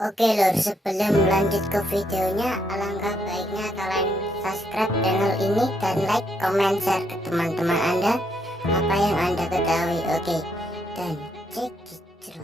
Oke lor, sebelum lanjut ke videonya, alangkah baiknya kalian subscribe channel ini dan like, comment, share ke teman-teman Anda apa yang Anda ketahui. Oke, dan cekicot.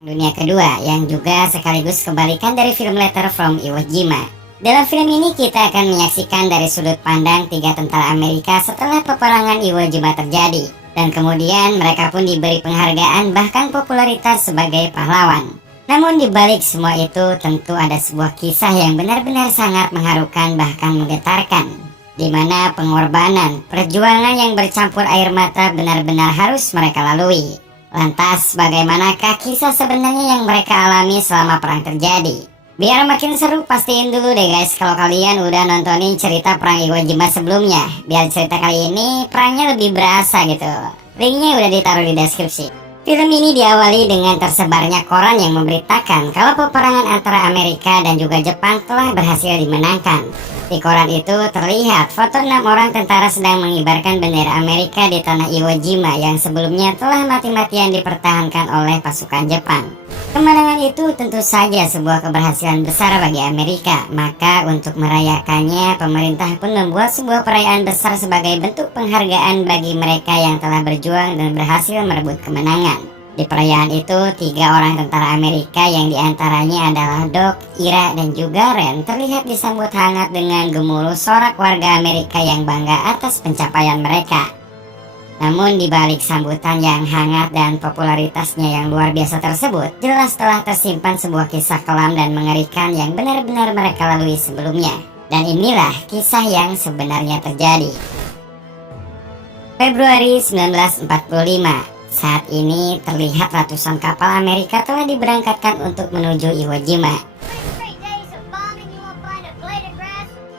Dunia kedua yang juga sekaligus kebalikan dari film Letter from Iwo Jima. Dalam film ini kita akan menyaksikan dari sudut pandang 3 tentara Amerika setelah peperangan Iwo Jima terjadi, dan kemudian mereka pun diberi penghargaan bahkan popularitas sebagai pahlawan. Namun di balik semua itu tentu ada sebuah kisah yang benar-benar sangat mengharukan bahkan menggetarkan, di mana pengorbanan, perjuangan yang bercampur air mata benar-benar harus mereka lalui. Lantas bagaimanakah kisah sebenarnya yang mereka alami selama perang terjadi? Biar makin seru, pastiin dulu deh guys kalau kalian udah nontonin cerita perang Iwo Jima sebelumnya, biar cerita kali ini perangnya lebih berasa gitu. Linknya udah ditaruh di deskripsi. Film ini diawali dengan tersebarnya koran yang memberitakan kalau peperangan antara Amerika dan juga Jepang telah berhasil dimenangkan. Di koran itu terlihat foto 6 orang tentara sedang mengibarkan bendera Amerika di tanah Iwo Jima yang sebelumnya telah mati-matian dipertahankan oleh pasukan Jepang. Kemenangan itu tentu saja sebuah keberhasilan besar bagi Amerika, maka untuk merayakannya pemerintah pun membuat sebuah perayaan besar sebagai bentuk penghargaan bagi mereka yang telah berjuang dan berhasil merebut kemenangan. Di perayaan itu 3 orang tentara Amerika yang diantaranya adalah Doc, Ira, dan juga Ren terlihat disambut hangat dengan gemuruh sorak warga Amerika yang bangga atas pencapaian mereka. Namun di balik sambutan yang hangat dan popularitasnya yang luar biasa tersebut, jelas telah tersimpan sebuah kisah kelam dan mengerikan yang benar-benar mereka lalui sebelumnya. Dan inilah kisah yang sebenarnya terjadi. Februari 1945, saat ini terlihat ratusan kapal Amerika telah diberangkatkan untuk menuju Iwo Jima.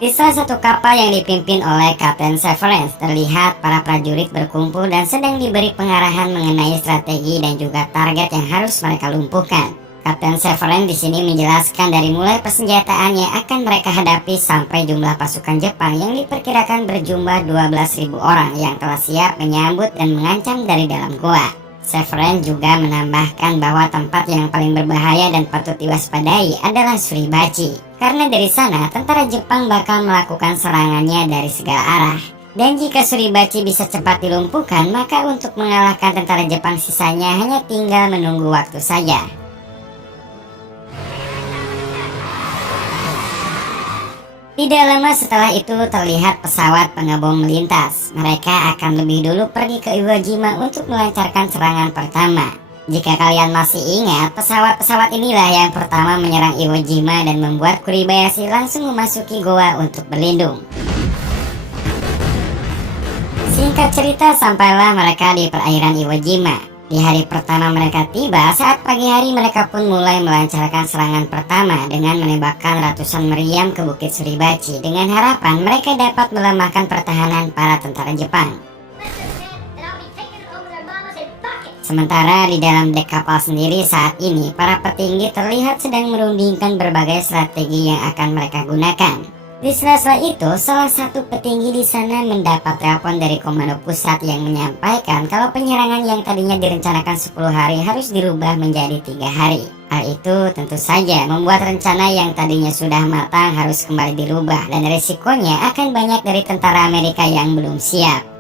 Di salah satu kapal yang dipimpin oleh Kapten Severance, terlihat para prajurit berkumpul dan sedang diberi pengarahan mengenai strategi dan juga target yang harus mereka lumpuhkan. Kapten Severance di sini menjelaskan dari mulai persenjataan yang akan mereka hadapi sampai jumlah pasukan Jepang yang diperkirakan berjumlah 12.000 orang yang telah siap menyambut dan mengancam dari dalam goa. Severance juga menambahkan bahwa tempat yang paling berbahaya dan patut diwaspadai adalah Suribachi, karena dari sana tentara Jepang bakal melakukan serangannya dari segala arah. Dan jika Suribachi bisa cepat dilumpuhkan, maka untuk mengalahkan tentara Jepang sisanya hanya tinggal menunggu waktu saja. Tidak lama setelah itu terlihat pesawat pengebom melintas. Mereka akan lebih dulu pergi ke Iwo Jima untuk melancarkan serangan pertama. Jika kalian masih ingat, pesawat-pesawat inilah yang pertama menyerang Iwo Jima dan membuat Kuribayashi langsung memasuki goa untuk berlindung. Singkat cerita, sampailah mereka di perairan Iwo Jima. Di hari pertama mereka tiba, saat pagi hari mereka pun mulai melancarkan serangan pertama dengan menembakkan ratusan meriam ke Bukit Suribachi dengan harapan mereka dapat melemahkan pertahanan para tentara Jepang. Sementara di dalam dek kapal sendiri saat ini, para petinggi terlihat sedang merundingkan berbagai strategi yang akan mereka gunakan. Di sela-sela itu, salah satu petinggi di sana mendapat telepon dari komando pusat yang menyampaikan kalau penyerangan yang tadinya direncanakan 10 hari harus dirubah menjadi 3 hari. Hal itu tentu saja membuat rencana yang tadinya sudah matang harus kembali dirubah, dan risikonya akan banyak dari tentara Amerika yang belum siap.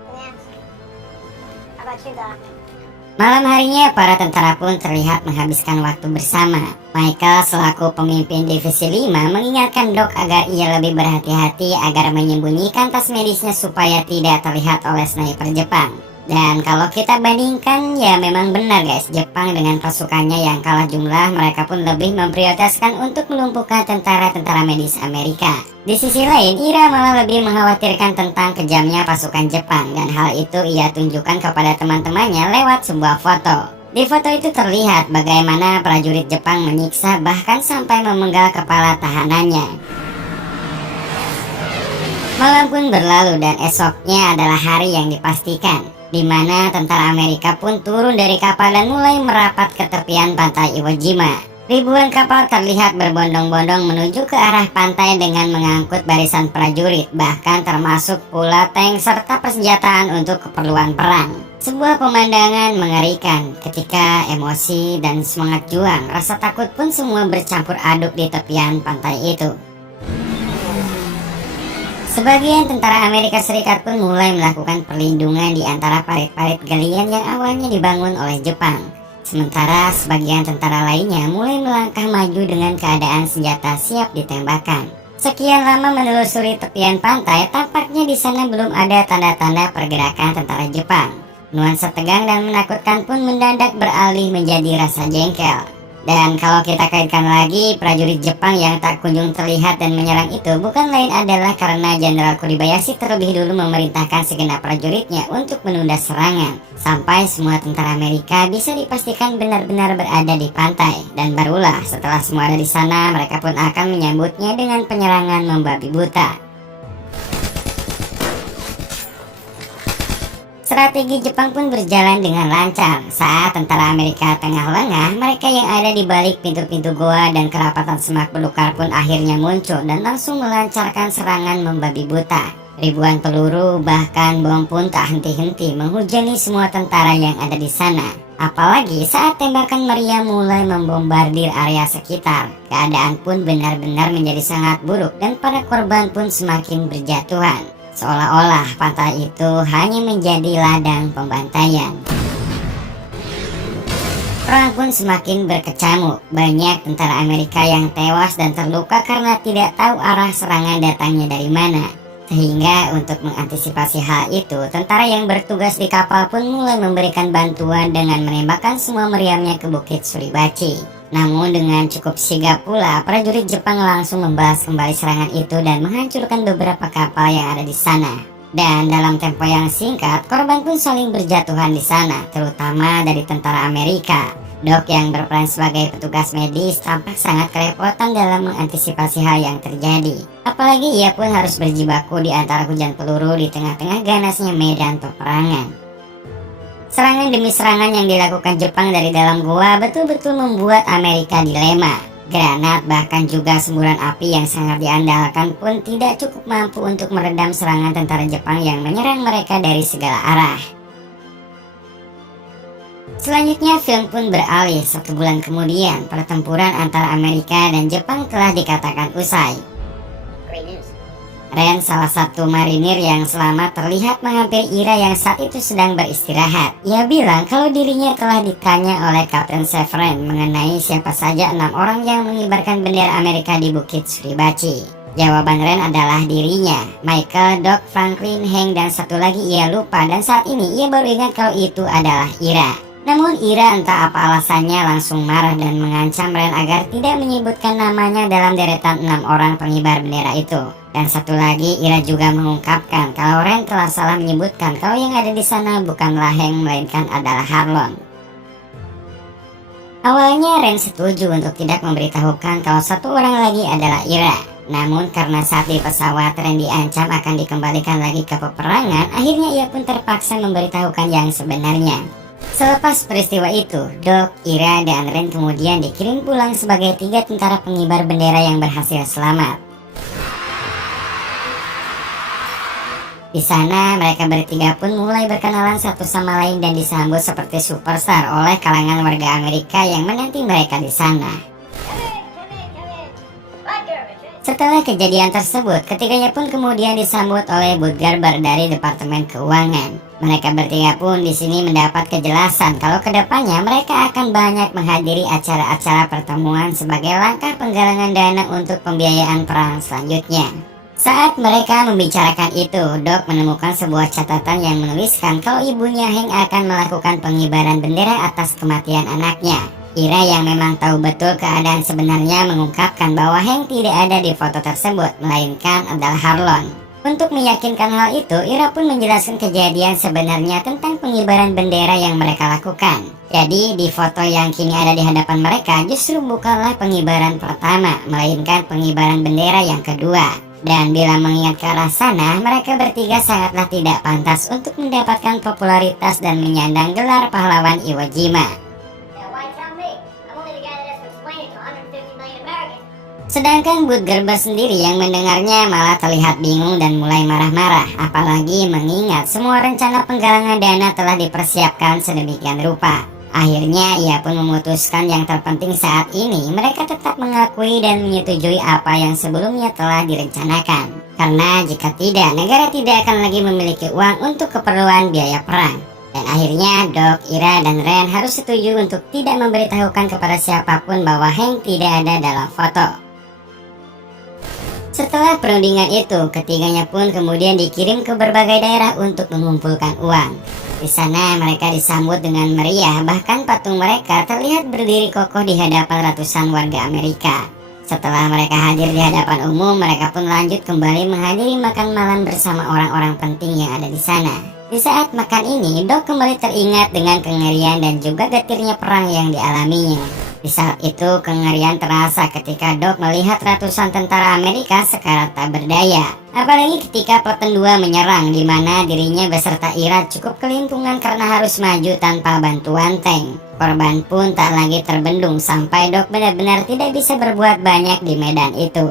Malam harinya para tentara pun terlihat menghabiskan waktu bersama. Michael selaku pemimpin divisi 5 mengingatkan Doc agar ia lebih berhati-hati agar menyembunyikan tas medisnya supaya tidak terlihat oleh sniper Jepang. Dan kalau kita bandingkan, ya memang benar guys, Jepang dengan pasukannya yang kalah jumlah, mereka pun lebih memprioritaskan untuk melumpuhkan tentara-tentara medis Amerika. Di sisi lain, Ira malah lebih mengkhawatirkan tentang kejamnya pasukan Jepang, dan hal itu ia tunjukkan kepada teman-temannya lewat sebuah foto. Di foto itu terlihat bagaimana prajurit Jepang menyiksa bahkan sampai memenggal kepala tahanannya. Malam pun berlalu dan esoknya adalah hari yang dipastikan, di mana tentara Amerika pun turun dari kapal dan mulai merapat ke tepian pantai Iwo Jima. Ribuan kapal terlihat berbondong-bondong menuju ke arah pantai dengan mengangkut barisan prajurit, bahkan termasuk pula tank serta persenjataan untuk keperluan perang. Sebuah pemandangan mengerikan ketika emosi dan semangat juang, rasa takut pun semua bercampur aduk di tepian pantai itu. Sebagian tentara Amerika Serikat pun mulai melakukan perlindungan di antara parit-parit galian yang awalnya dibangun oleh Jepang. Sementara sebagian tentara lainnya mulai melangkah maju dengan keadaan senjata siap ditembakkan. Sekian lama menelusuri tepian pantai, tampaknya di sana belum ada tanda-tanda pergerakan tentara Jepang. Nuansa tegang dan menakutkan pun mendadak beralih menjadi rasa jengkel. Dan kalau kita kaitkan lagi, prajurit Jepang yang tak kunjung terlihat dan menyerang itu bukan lain adalah karena Jenderal Kuribayashi terlebih dulu memerintahkan segenap prajuritnya untuk menunda serangan sampai semua tentara Amerika bisa dipastikan benar-benar berada di pantai. Dan barulah setelah semua ada di sana, mereka pun akan menyambutnya dengan penyerangan membabi buta. Strategi Jepang pun berjalan dengan lancar. Saat tentara Amerika tengah lengah, mereka yang ada di balik pintu-pintu goa dan kerapatan semak belukar pun akhirnya muncul dan langsung melancarkan serangan membabi buta. Ribuan peluru bahkan bom pun tak henti-henti menghujani semua tentara yang ada di sana. Apalagi saat tembakan meriam mulai membombardir area sekitar, keadaan pun benar-benar menjadi sangat buruk dan para korban pun semakin berjatuhan. Seolah-olah pantai itu hanya menjadi ladang pembantaian. Perang pun semakin berkecamuk. Banyak tentara Amerika yang tewas dan terluka karena tidak tahu arah serangan datangnya dari mana. Sehingga untuk mengantisipasi hal itu, tentara yang bertugas di kapal pun mulai memberikan bantuan dengan menembakkan semua meriamnya ke Bukit Suribachi. Namun dengan cukup sigap pula, prajurit Jepang langsung membalas kembali serangan itu dan menghancurkan beberapa kapal yang ada di sana. Dan dalam tempo yang singkat, korban pun saling berjatuhan di sana, terutama dari tentara Amerika. Doc yang berperan sebagai petugas medis tampak sangat kerepotan dalam mengantisipasi hal yang terjadi. Apalagi ia pun harus berjibaku di antara hujan peluru di tengah-tengah ganasnya medan peperangan. Serangan demi serangan yang dilakukan Jepang dari dalam gua betul-betul membuat Amerika dilema. Granat bahkan juga semburan api yang sangat diandalkan pun tidak cukup mampu untuk meredam serangan tentara Jepang yang menyerang mereka dari segala arah. Selanjutnya film pun beralih. 1 bulan kemudian, pertempuran antara Amerika dan Jepang telah dikatakan usai. Ren, salah satu marinir yang selamat, terlihat menghampiri Ira yang saat itu sedang beristirahat. Ia bilang kalau dirinya telah ditanya oleh Kapten Severin mengenai siapa saja 6 orang yang mengibarkan bendera Amerika di Bukit Suribachi. Jawaban Ren adalah dirinya, Michael, Doc, Franklin, Hank, dan satu lagi ia lupa, dan saat ini ia baru ingat kalau itu adalah Ira. Namun Ira entah apa alasannya langsung marah dan mengancam Ren agar tidak menyebutkan namanya dalam deretan 6 orang pengibar bendera itu. Dan satu lagi, Ira juga mengungkapkan kalau Ren telah salah menyebutkan kalau yang ada di sana bukanlah Hank melainkan adalah Harlon. Awalnya Ren setuju untuk tidak memberitahukan kalau satu orang lagi adalah Ira. Namun karena saat di pesawat Ren diancam akan dikembalikan lagi ke peperangan, akhirnya ia pun terpaksa memberitahukan yang sebenarnya. Selepas peristiwa itu, Doc, Ira, dan Ren kemudian dikirim pulang sebagai 3 tentara pengibar bendera yang berhasil selamat. Di sana mereka bertiga pun mulai berkenalan satu sama lain dan disambut seperti superstar oleh kalangan warga Amerika yang menanti mereka di sana. Setelah kejadian tersebut, ketiganya pun kemudian disambut oleh Bud Garber dari Departemen Keuangan. Mereka bertiga pun di sini mendapat kejelasan kalau kedepannya mereka akan banyak menghadiri acara-acara pertemuan sebagai langkah penggalangan dana untuk pembiayaan perang selanjutnya. Saat mereka membicarakan itu, Doc menemukan sebuah catatan yang menuliskan kalau ibunya Hank akan melakukan pengibaran bendera atas kematian anaknya. Ira yang memang tahu betul keadaan sebenarnya mengungkapkan bahwa Hank tidak ada di foto tersebut, melainkan adalah Harlon. Untuk meyakinkan hal itu, Ira pun menjelaskan kejadian sebenarnya tentang pengibaran bendera yang mereka lakukan. Jadi di foto yang kini ada di hadapan mereka justru bukanlah pengibaran pertama, melainkan pengibaran bendera yang kedua. Dan bila mengingat ke arah sana, mereka bertiga sangatlah tidak pantas untuk mendapatkan popularitas dan menyandang gelar pahlawan Iwo Jima. Sedangkan Bud Gerber sendiri yang mendengarnya malah terlihat bingung dan mulai marah-marah, apalagi mengingat semua rencana penggalangan dana telah dipersiapkan sedemikian rupa. Akhirnya ia pun memutuskan yang terpenting saat ini mereka tetap mengakui dan menyetujui apa yang sebelumnya telah direncanakan. Karena jika tidak, negara tidak akan lagi memiliki uang untuk keperluan biaya perang. Dan akhirnya Doc, Ira, dan Ren harus setuju untuk tidak memberitahukan kepada siapapun bahwa Hank tidak ada dalam foto. Setelah perundingan itu, ketiganya pun kemudian dikirim ke berbagai daerah untuk mengumpulkan uang. Di sana mereka disambut dengan meriah, bahkan patung mereka terlihat berdiri kokoh di hadapan ratusan warga Amerika. Setelah mereka hadir di hadapan umum, mereka pun lanjut kembali menghadiri makan malam bersama orang-orang penting yang ada di sana. Di saat makan ini, Doc kembali teringat dengan kengerian dan juga getirnya perang yang dialaminya. Di saat itu, kengerian terasa ketika Doc melihat ratusan tentara Amerika sekarat tak berdaya. Apalagi ketika Peleton 2 menyerang, di mana dirinya beserta Ira cukup kelimpungan karena harus maju tanpa bantuan tank. Korban pun tak lagi terbendung sampai Doc benar-benar tidak bisa berbuat banyak di medan itu.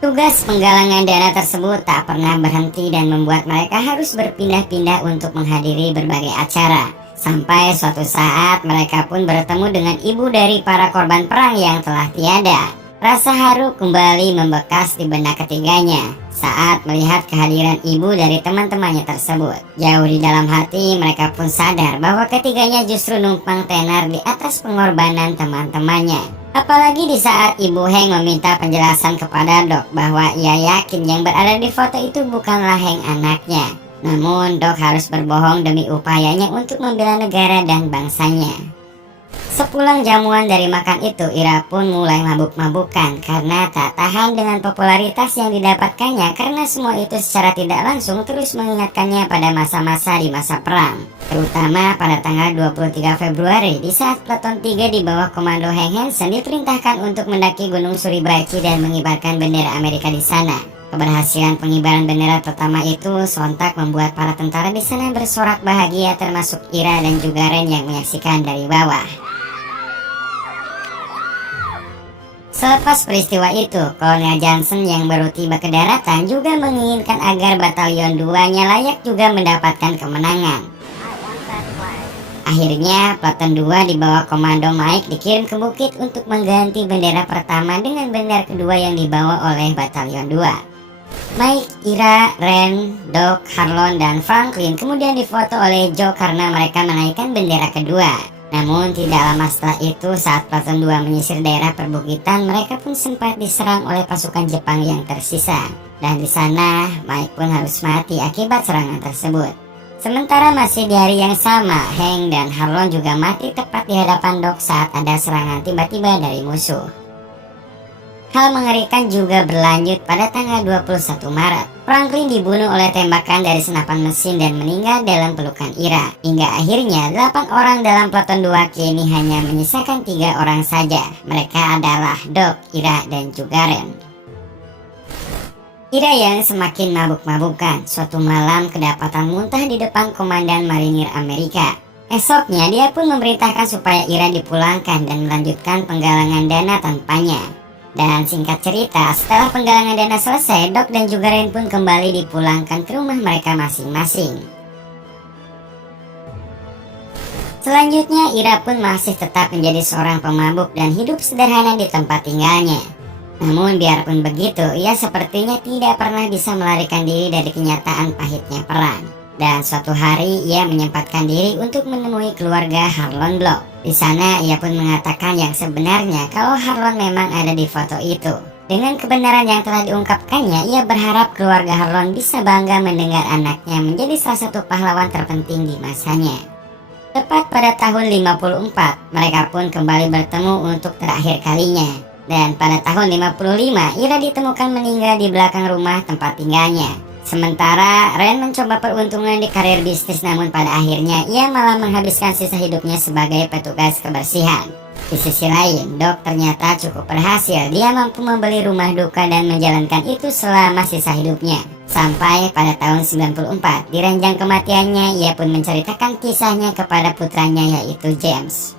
Tugas penggalangan dana tersebut tak pernah berhenti dan membuat mereka harus berpindah-pindah untuk menghadiri berbagai acara. Sampai suatu saat mereka pun bertemu dengan ibu dari para korban perang yang telah tiada. Rasa haru kembali membekas di benak ketiganya saat melihat kehadiran ibu dari teman-temannya tersebut. Jauh di dalam hati mereka pun sadar bahwa ketiganya justru numpang tenar di atas pengorbanan teman-temannya. Apalagi di saat Ibu Hank meminta penjelasan kepada Doc bahwa ia yakin yang berada di foto itu bukanlah Hank anaknya. Namun Doc harus berbohong demi upayanya untuk membela negara dan bangsanya. Sepulang jamuan dari makan itu, Ira pun mulai mabuk-mabukan karena tak tahan dengan popularitas yang didapatkannya, karena semua itu secara tidak langsung terus mengingatkannya pada masa-masa di masa perang. Terutama pada tanggal 23 Februari di saat Peleton 3 di bawah komando Hank Hansen diperintahkan untuk mendaki Gunung Suribachi dan mengibarkan bendera Amerika di sana. Keberhasilan pengibaran bendera pertama itu sontak membuat para tentara di sana bersorak bahagia, termasuk Ira dan juga Ren yang menyaksikan dari bawah. Selepas peristiwa itu, Kolonel Johnson yang baru tiba ke daratan juga menginginkan agar Batalion 2-nya layak juga mendapatkan kemenangan. Akhirnya, Peleton 2 di bawah komando Mike dikirim ke bukit untuk mengganti bendera pertama dengan bendera kedua yang dibawa oleh Batalion 2. Mike, Ira, Ren, Doc, Harlon, dan Franklin kemudian difoto oleh Joe karena mereka menaikkan bendera kedua. Namun tidak lama setelah itu, saat Peleton 2 menyisir daerah perbukitan, mereka pun sempat diserang oleh pasukan Jepang yang tersisa. Dan di sana, Mike pun harus mati akibat serangan tersebut. Sementara masih di hari yang sama, Hank dan Harlon juga mati tepat di hadapan Doc saat ada serangan tiba-tiba dari musuh. Hal mengerikan juga berlanjut pada tanggal 21 Maret. Franklin dibunuh oleh tembakan dari senapan mesin dan meninggal dalam pelukan Ira. Hingga akhirnya 8 orang dalam Peleton 2 kini hanya menyisakan 3 orang saja. Mereka adalah Doc, Ira, dan juga Ren. Ira yang semakin mabuk-mabukan suatu malam kedapatan muntah di depan komandan marinir Amerika. Esoknya dia pun memerintahkan supaya Ira dipulangkan dan melanjutkan penggalangan dana tanpanya. Dan singkat cerita, setelah penggalangan dana selesai, Doc dan juga Ren pun kembali dipulangkan ke rumah mereka masing-masing. Selanjutnya, Ira pun masih tetap menjadi seorang pemabuk dan hidup sederhana di tempat tinggalnya. Namun biarpun begitu, ia sepertinya tidak pernah bisa melarikan diri dari kenyataan pahitnya perang. Dan suatu hari ia menyempatkan diri untuk menemui keluarga Harlon Block. Di sana ia pun mengatakan yang sebenarnya kalau Harlon memang ada di foto itu. Dengan kebenaran yang telah diungkapkannya, ia berharap keluarga Harlon bisa bangga mendengar anaknya menjadi salah satu pahlawan terpenting di masanya. Tepat pada tahun 54, mereka pun kembali bertemu untuk terakhir kalinya. Dan pada tahun 55, Ira ditemukan meninggal di belakang rumah tempat tinggalnya. Sementara Ren mencoba peruntungan di karir bisnis, namun pada akhirnya ia malah menghabiskan sisa hidupnya sebagai petugas kebersihan. Di sisi lain, Doc ternyata cukup berhasil. Dia mampu membeli rumah duka dan menjalankan itu selama sisa hidupnya. Sampai pada tahun 94, di ranjang kematiannya, ia pun menceritakan kisahnya kepada putranya yaitu James.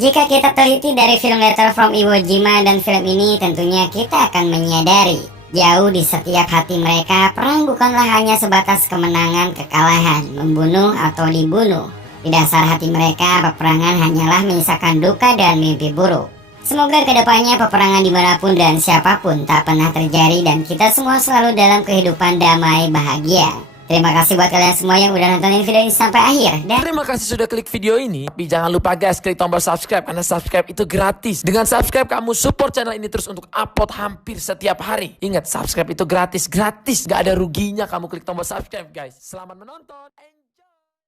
Jika kita teliti dari film Letter from Iwo Jima dan film ini, tentunya kita akan menyadari jauh di setiap hati mereka, perang bukanlah hanya sebatas kemenangan, kekalahan, membunuh atau dibunuh. Di dasar hati mereka, peperangan hanyalah menyisakan duka dan mimpi buruk. Semoga kedepannya peperangan dimanapun dan siapapun tak pernah terjadi dan kita semua selalu dalam kehidupan damai bahagia. Terima kasih buat kalian semua yang udah nontonin video ini sampai akhir. Dan terima kasih sudah klik video ini. Tapi jangan lupa guys, klik tombol subscribe karena subscribe itu gratis. Dengan subscribe kamu support channel ini terus untuk upload hampir setiap hari. Ingat, subscribe itu gratis. Gak ada ruginya kamu klik tombol subscribe guys. Selamat menonton.